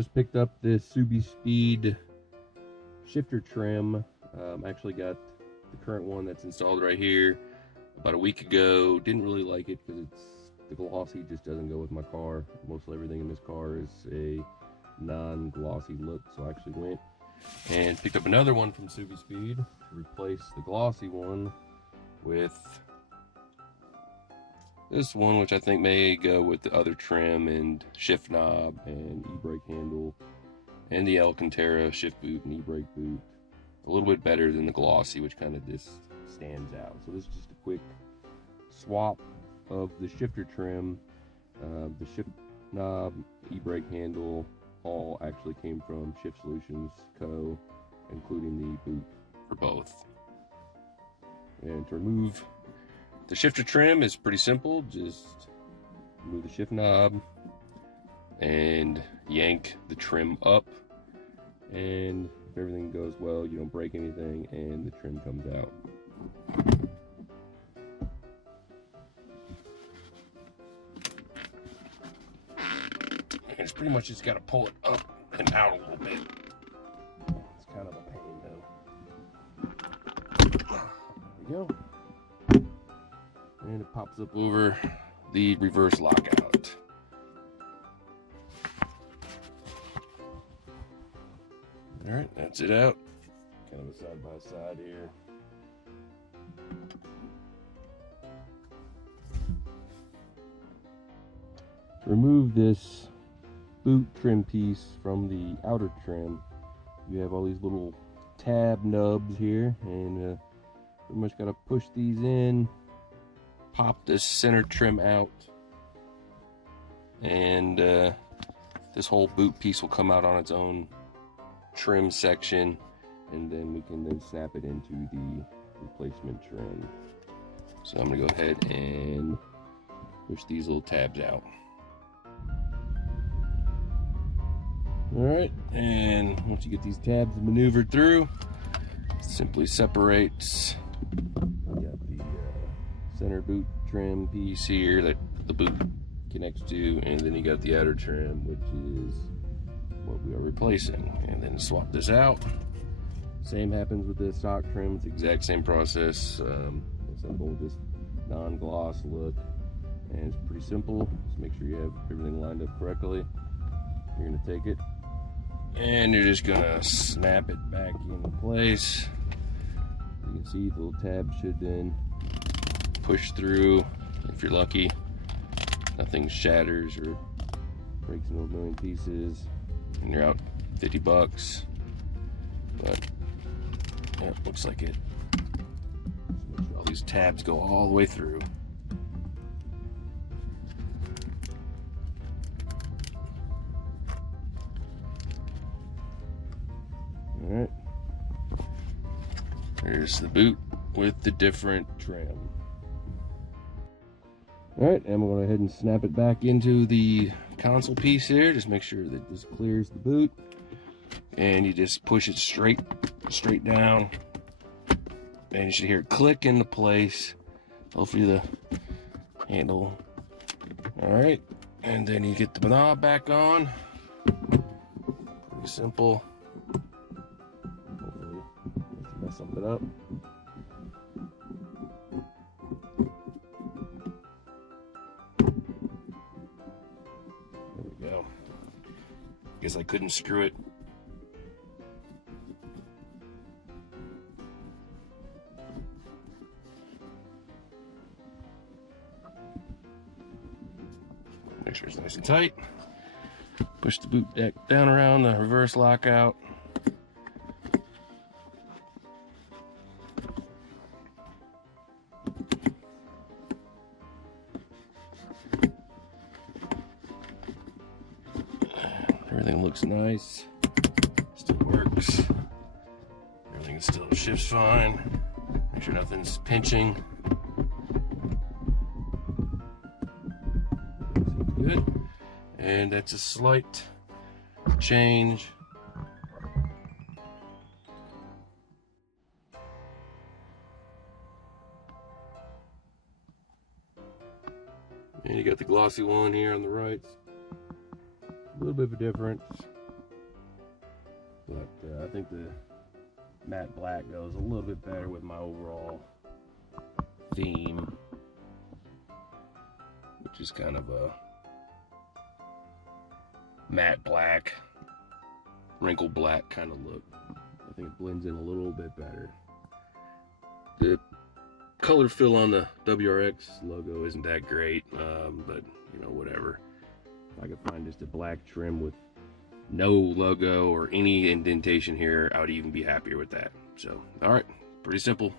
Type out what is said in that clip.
Just picked up this Subispeed shifter trim. Actually got the current one that's installed right here about a week ago. Didn't really like it because the glossy just doesn't go with my car. Mostly everything in this car is a non-glossy look, so I actually went and picked up another one from Subispeed to replace the glossy one with this one, which I think may go with the other trim and shift knob and e-brake handle and the Alcantara shift boot and e-brake boot. A little bit better than the glossy, which kind of just stands out. So this is just a quick swap of the shifter trim. The shift knob, e-brake handle, all actually came from Shift Solutions Co., including the boot for both. And to remove the shifter trim is pretty simple. Just move the shift knob and yank the trim up, and if everything goes well, you don't break anything, and the trim comes out. And it's pretty much just got to pull it up and out a little bit. It's kind of a pain though. There we go. And it pops up over the reverse lockout. All right, that's it out. Kind of a side by side here. To remove this boot trim piece from the outer trim, you have all these little tab nubs here, and pretty much got to push these in, pop this center trim out, and this whole boot piece will come out on its own trim section, and then we can then snap it into the replacement trim. So I'm gonna go ahead and push these little tabs out. All right, and once you get these tabs maneuvered through, simply separates. You got the center boot trim piece here that the boot connects to, and then you got the outer trim, which is what we are replacing. And then swap this out. Same happens with the stock trim. It's the exact same process. Simple with this non-gloss look, and it's pretty simple. Just make sure you have everything lined up correctly. You're gonna take it and you're just gonna snap it back into place. You can see the little tab should then push through. If you're lucky, nothing shatters or breaks into a million pieces, and you're out $50. But yeah, looks like it. Just make sure all these tabs go all the way through. All right, there's the boot with the different trim. All right, and I'm going to go ahead and snap it back into the console piece here. Just make sure that this clears the boot, and you just push it straight down, and you should hear it click into place. Hopefully the handle. All right, and then you get the knob back on. Pretty simple. Hopefully doesn't mess something up. Guess I couldn't screw it. Make sure it's nice and tight. Push the boot deck down around the reverse lockout. Everything looks nice, still works, everything still shifts fine. Make sure nothing's pinching. Good. And that's a slight change. And you got the glossy one here on the right. A little bit of a difference. but I think the matte black goes a little bit better with my overall theme, which is kind of a matte black, wrinkled black kind of look. I think it blends in a little bit better. The color fill on the WRX logo isn't that great, but you know, whatever. If I could find just a black trim with no logo or any indentation here, I would even be happier with that. So, all right, pretty simple.